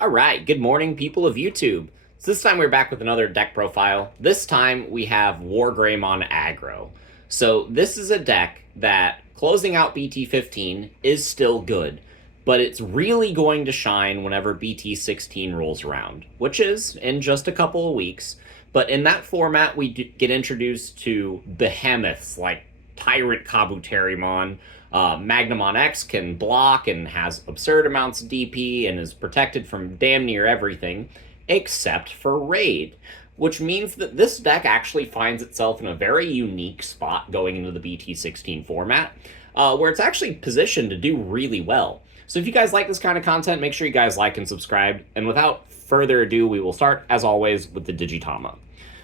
All right, good morning, people of YouTube. So this time we're back with another deck profile. This time we have Wargreymon Aggro. So this is a deck that, closing out BT15, is still good, but it's really going to shine whenever BT16 rolls around, which is in just a couple of weeks. But in that format, we get introduced to behemoths like Tyrant Kabuterimon. Magnamon X can block and has absurd amounts of DP and is protected from damn near everything, except for Raid, which means that this deck actually finds itself in a very unique spot going into the BT16 format, where it's actually positioned to do really well. So if you guys like this kind of content, make sure you guys like and subscribe. And without further ado, we will start, as always, with the Digitama.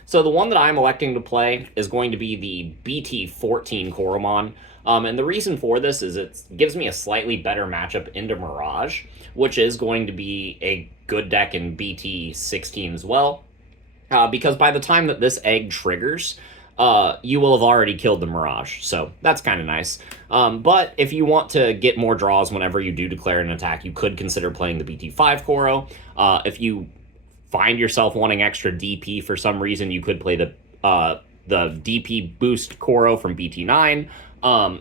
So the one that I'm electing to play is going to be the BT14 Koromon. And the reason for this is it gives me a slightly better matchup into Mirage, which is going to be a good deck in BT16 as well. Because by the time that this egg triggers, you will have already killed the Mirage, so that's kind of nice. But if you want to get more draws whenever you do declare an attack, you could consider playing the BT5 Koro. If you find yourself wanting extra DP for some reason, you could play the DP boost Koro from BT9.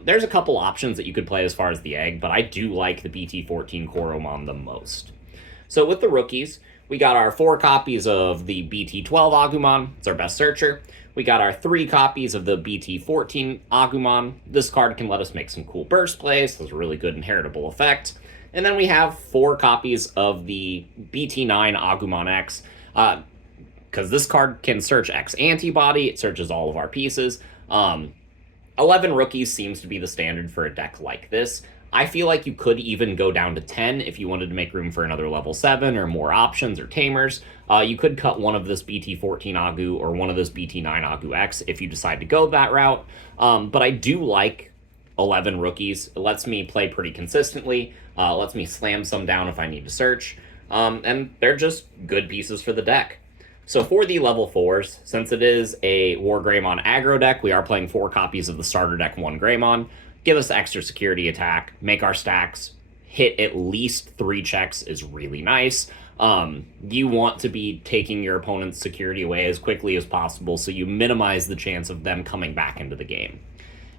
There's a couple options that you could play as far as the egg, but I do like the BT14 Koromon the most. So with the rookies, we got our 4 copies of the BT12 Agumon. It's our best searcher. We got our 3 copies of the BT14 Agumon. This card can let us make some cool burst plays. Has a really good inheritable effect. And then we have 4 copies of the BT9 Agumon X, because this card can search X antibody. It searches all of our pieces. 11 rookies seems to be the standard for a deck like this. I feel like you could even go down to 10 if you wanted to make room for another level 7 or more options or Tamers. You could cut one of this BT14 Agu or one of this BT9 Agu X if you decide to go that route. But I do like 11 rookies. It lets me play pretty consistently, lets me slam some down if I need to search, and they're just good pieces for the deck. So for the level 4s, since it is a Wargreymon aggro deck, we are playing 4 copies of the starter deck 1 Greymon. Give us extra security attack, make our stacks hit at least 3 checks is really nice. You want to be taking your opponent's security away as quickly as possible so you minimize the chance of them coming back into the game.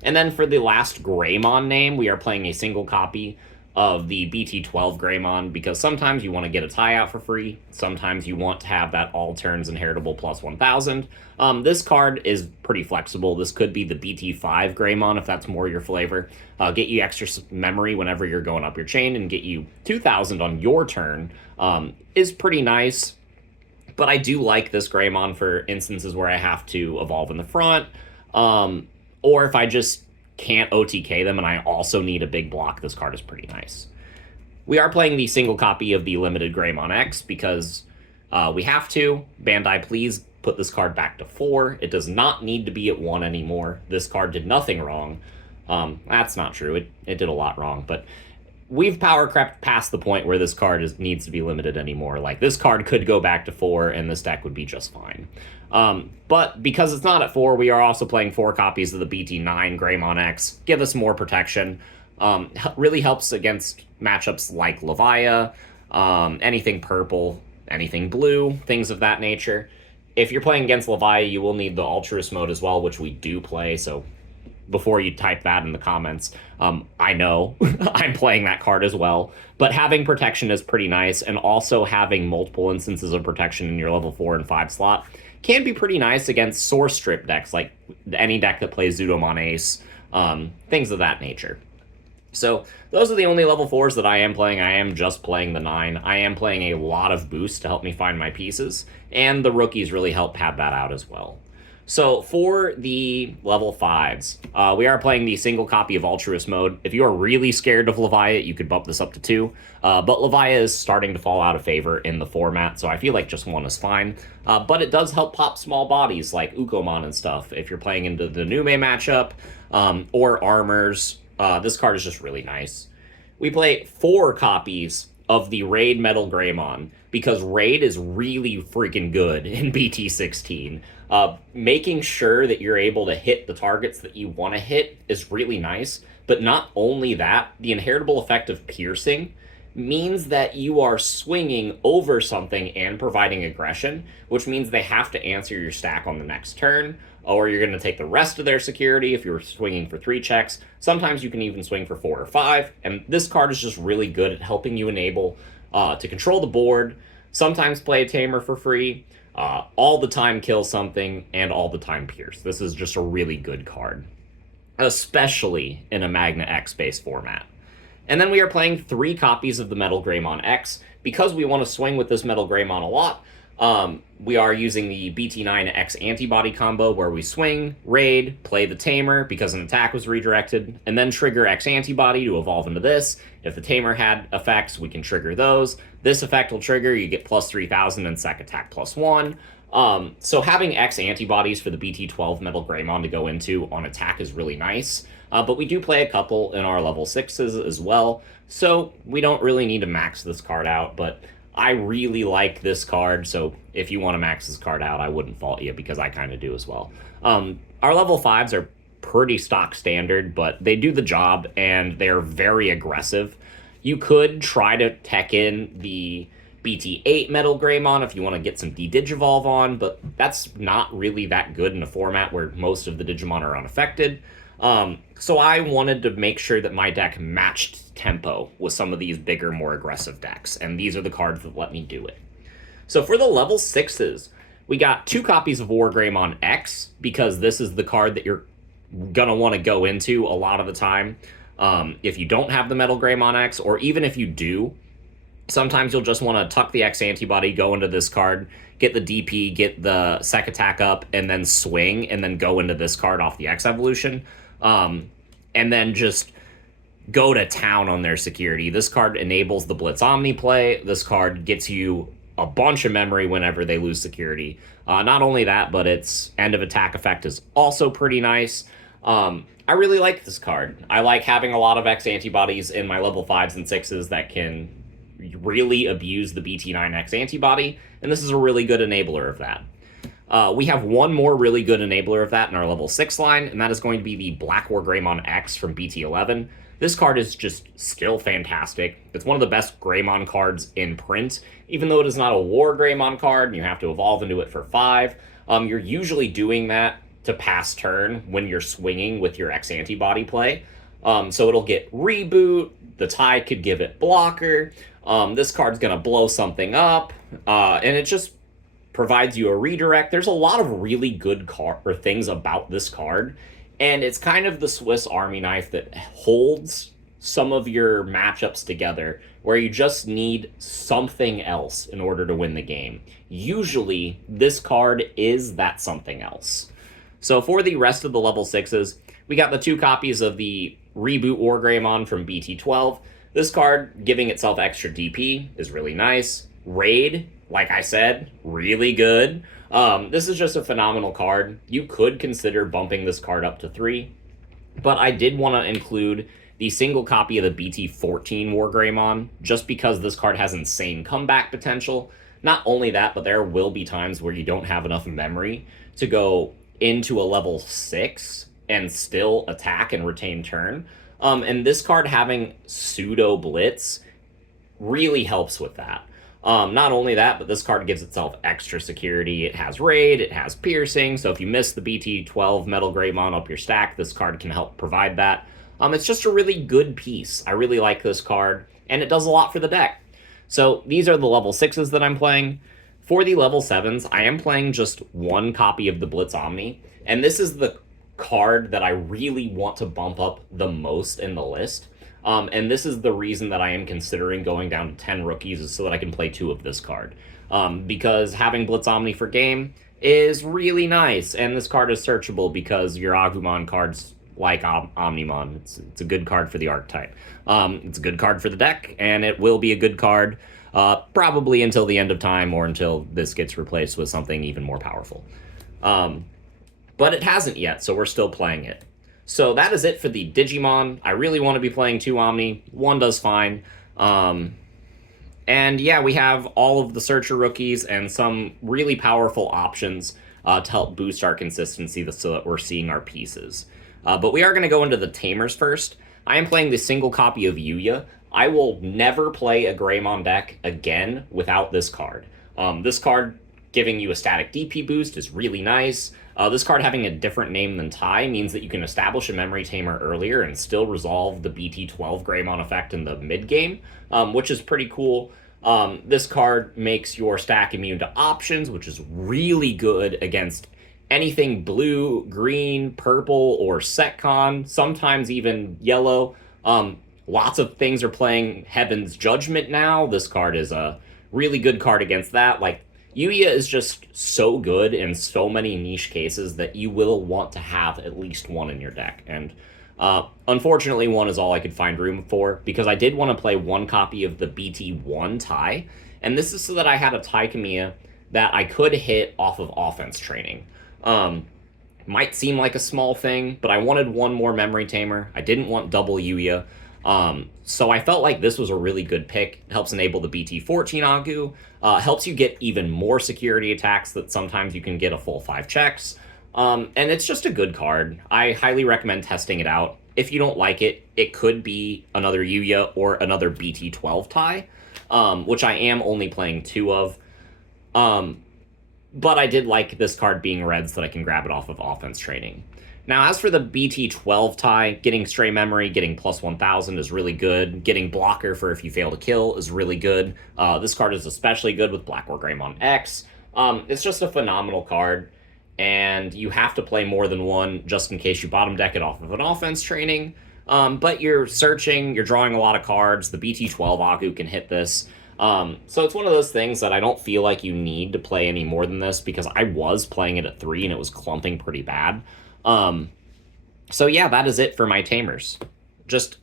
And then for the last Greymon name, we are playing a single copy of the BT12 Greymon, because sometimes you want to get a tie out for free, sometimes you want to have that all turns inheritable plus 1000. This card is pretty flexible. This could be the BT5 Greymon if that's more your flavor. Get you extra memory whenever you're going up your chain, and get you 2000 on your turn is pretty nice. But I do like this Greymon for instances where I have to evolve in the front, or if I just can't OTK them and I also need a big block, this card is pretty nice. We are playing the single copy of the limited Greymon X because we have to. Bandai, please put this card back to 4. It does not need to be at 1 anymore. This card did nothing wrong. That's not true. It did a lot wrong, but we've power crept past the point where this card needs to be limited anymore. Like, this card could go back to 4 and this deck would be just fine. But because it's not at 4, we are also playing 4 copies of the BT9 Greymon X. Give us more protection. Really helps against matchups like Levia, anything purple, anything blue, things of that nature. If you're playing against Levia, you will need the Altruist mode as well, which we do play, so before you type that in the comments, I know I'm playing that card as well. But having protection is pretty nice, and also having multiple instances of protection in your level 4 and 5 slot can be pretty nice against source strip decks, like any deck that plays Zudomon Ace, things of that nature. So those are the only level 4s that I am playing. I am just playing the 9. I am playing a lot of boost to help me find my pieces, and the rookies really help pad that out as well. So for the level 5s, we are playing the single copy of Altruist mode. If you are really scared of Levia, you could bump this up to 2. But Levia is starting to fall out of favor in the format, so I feel like just 1 is fine. But it does help pop small bodies like Ukomon and stuff if you're playing into the Nume matchup, or Armors. This card is just really nice. We play 4 copies of the Raid Metal Greymon, because Raid is really freaking good in BT16. Making sure that you're able to hit the targets that you want to hit is really nice, but not only that, the inheritable effect of piercing means that you are swinging over something and providing aggression, which means they have to answer your stack on the next turn, or you're going to take the rest of their security if you're swinging for 3 checks. Sometimes you can even swing for 4 or 5, and this card is just really good at helping you enable to control the board, sometimes play a Tamer for free, all the time kill something, and all the time pierce. This is just a really good card, especially in a Magna X based format. And then we are playing 3 copies of the Metal Greymon X. Because we want to swing with this Metal Greymon a lot, we are using the BT9X antibody combo where we swing, raid, play the Tamer because an attack was redirected, and then trigger X antibody to evolve into this. If the Tamer had effects, we can trigger those. This effect will trigger, you get plus 3,000 and sec attack plus 1. So having X antibodies for the BT12 Metal Greymon to go into on attack is really nice. But we do play a couple in our level 6s as well, so we don't really need to max this card out, but I really like this card, so if you want to max this card out, I wouldn't fault you, because I kind of do as well. Our level 5s are pretty stock standard, but they do the job, and they're very aggressive. You could try to tech in the BT8 Metal Greymon if you want to get some D-Digivolve on, but that's not really that good in a format where most of the Digimon are unaffected. So I wanted to make sure that my deck matched tempo with some of these bigger, more aggressive decks, and these are the cards that let me do it. So for the level 6s, we got 2 copies of Wargreymon X, because this is the card that you're gonna want to go into a lot of the time. If you don't have the Metal Greymon X, or even if you do, sometimes you'll just want to tuck the X antibody, go into this card, get the DP, get the sec attack up, and then swing, and then go into this card off the X evolution. And then just go to town on their security. This card enables the Blitz Omni play. This card gets you a bunch of memory whenever they lose security. Not only that, but its end of attack effect is also pretty nice. I really like this card. I like having a lot of X antibodies in my level 5s and 6s that can really abuse the BT9X antibody, and this is a really good enabler of that. We have one more really good enabler of that in our level 6 line, and that is going to be the Black Wargreymon X from BT11. This card is just still fantastic. It's one of the best Greymon cards in print. Even though it is not a Wargreymon card, and you have to evolve into it for 5, you're usually doing that to pass turn when you're swinging with your X antibody play. So it'll get reboot, the tie could give it blocker, this card's going to blow something up, and it just provides you a redirect. There's a lot of really good things about this card, and it's kind of the Swiss Army knife that holds some of your matchups together, where you just need something else in order to win the game. Usually, this card is that something else. So for the rest of the level 6s, we got the 2 copies of the Reboot Wargreymon from BT12. This card, giving itself extra DP, is really nice. Raid, like I said, really good. This is just a phenomenal card. You could consider bumping this card up to 3, but I did want to include the single copy of the BT14 Wargreymon, just because this card has insane comeback potential. Not only that, but there will be times where you don't have enough memory to go into a level 6 and still attack and retain turn. And this card having pseudo blitz really helps with that. Not only that, but this card gives itself extra security. It has raid, it has piercing, so if you miss the BT12 Metal Greymon up your stack, this card can help provide that. It's just a really good piece. I really like this card, and it does a lot for the deck. So these are the level 6s that I'm playing. For the level 7s, I am playing just 1 copy of the Blitz Omni, and this is the card that I really want to bump up the most in the list. And this is the reason that I am considering going down to 10 rookies, is so that I can play 2 of this card. Because having Blitz Omni for game is really nice, and this card is searchable because your Agumon cards like Omnimon. It's a good card for the archetype. It's a good card for the deck, and it will be a good card probably until the end of time, or until this gets replaced with something even more powerful. But it hasn't yet, so we're still playing it. So that is it for the Digimon. I really want to be playing 2 Omni. 1 does fine. And yeah, we have all of the Searcher rookies and some really powerful options to help boost our consistency so that we're seeing our pieces. But we are going to go into the Tamers first. I am playing the single copy of Yuya. I will never play a Greymon deck again without this card. This card giving you a static DP boost is really nice. This card having a different name than Tai means that you can establish a Memory Tamer earlier and still resolve the BT12 Greymon effect in the mid-game, which is pretty cool. This card makes your stack immune to options, which is really good against anything blue, green, purple, or Setcon, sometimes even yellow. Lots of things are playing Heaven's Judgment now. This card is a really good card against that. Like, Yuya is just so good in so many niche cases that you will want to have at least one in your deck. And unfortunately, one is all I could find room for, because I did want to play one copy of the BT1 Tai, and this is so that I had a Tai Kamiya that I could hit off of offense training. Might seem like a small thing, but I wanted one more Memory Tamer. I didn't want double Yuya. So I felt like this was a really good pick. It helps enable the BT14 Agu, helps you get even more security attacks that sometimes you can get a full 5 checks, and it's just a good card. I highly recommend testing it out. If you don't like it, it could be another Yuya or another BT12 Tai, which I am only playing 2 of. But I did like this card being red so that I can grab it off of offense training. Now, as for the BT12 Tai, getting Stray Memory, getting plus 1000 is really good. Getting Blocker for if you fail to kill is really good. This card is especially good with Black Wargreymon X. It's just a phenomenal card, and you have to play more than one just in case you bottom deck it off of an offense training. But you're searching, you're drawing a lot of cards. The BT12 Agu can hit this. So it's one of those things that I don't feel like you need to play any more than this, because I was playing it at 3 and it was clumping pretty bad. So yeah, that is it for my Tamers. Just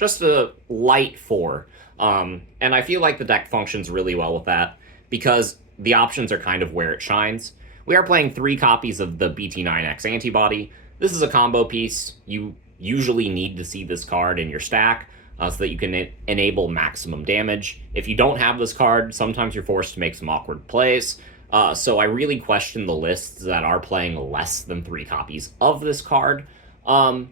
a light 4. And I feel like the deck functions really well with that, because the options are kind of where it shines. We are playing 3 copies of the BT9X antibody. This is a combo piece. You usually need to see this card in your stack, so that you can enable maximum damage. If you don't have this card, sometimes you're forced to make some awkward plays. So I really question the lists that are playing less than 3 copies of this card. And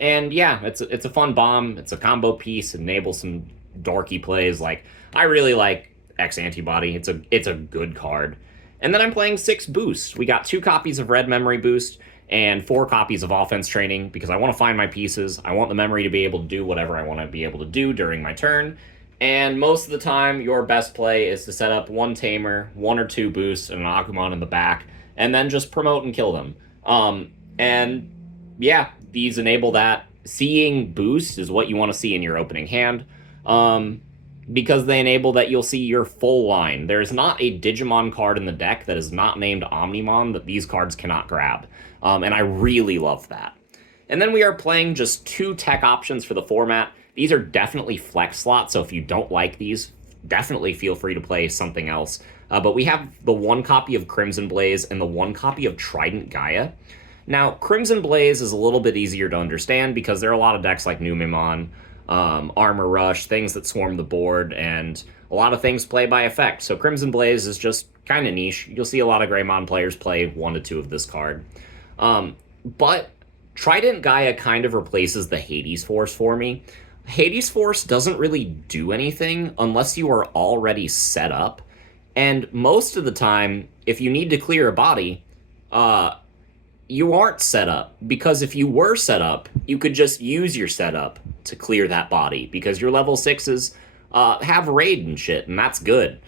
yeah, it's a fun bomb. It's a combo piece. It enables some dorky plays. Like, I really like X Antibody. It's a good card. And then I'm playing 6 boosts. We got 2 copies of Red Memory Boost and 4 copies of Offense Training, because I want to find my pieces. I want the memory to be able to do whatever I want to be able to do during my turn. And most of the time, your best play is to set up 1 Tamer, 1 or 2 boosts, and an Agumon in the back, and then just promote and kill them. And yeah, these enable that. Seeing boost is what you want to see in your opening hand, because they enable that you'll see your full line. There's not a Digimon card in the deck that is not named Omnimon that these cards cannot grab, and I really love that. And then we are playing just 2 tech options for the format. These are definitely flex slots, so if you don't like these, definitely feel free to play something else. But we have the 1 copy of Crimson Blaze and the 1 copy of Trident Gaia. Now, Crimson Blaze is a little bit easier to understand because there are a lot of decks like Numemon, Armor Rush, things that swarm the board, and a lot of things play by effect. So Crimson Blaze is just kind of niche. You'll see a lot of Greymon players play 1 to 2 of this card. But Trident Gaia kind of replaces the Hades Force for me. Hades Force doesn't really do anything unless you are already set up, and most of the time, if you need to clear a body, you aren't set up, because if you were set up, you could just use your setup to clear that body, because your level 6s have raid and shit, and that's good.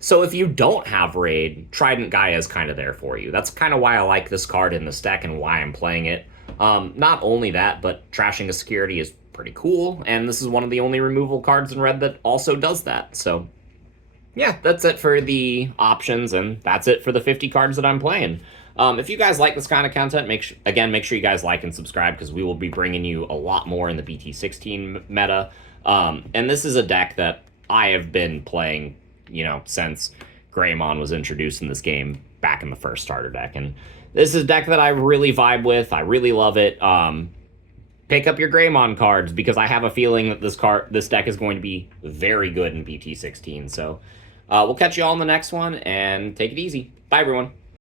So if you don't have raid, Trident Gaia is kind of there for you. That's kind of why I like this card in this deck and why I'm playing it. Not only that, but trashing a security is pretty cool, and this is one of the only removal cards in red that also does that. So yeah, that's it for the options, and that's it for the 50 cards that I'm playing. If you guys like this kind of content, make sure you guys like and subscribe, because we will be bringing you a lot more in the BT16 meta. And this is a deck that I have been playing, since Greymon was introduced in this game back in the first starter deck, and this is a deck that I really vibe with. I really love it. Pick up your Greymon cards, because I have a feeling that this deck is going to be very good in BT16. So we'll catch you all in the next one, and take it easy. Bye, everyone.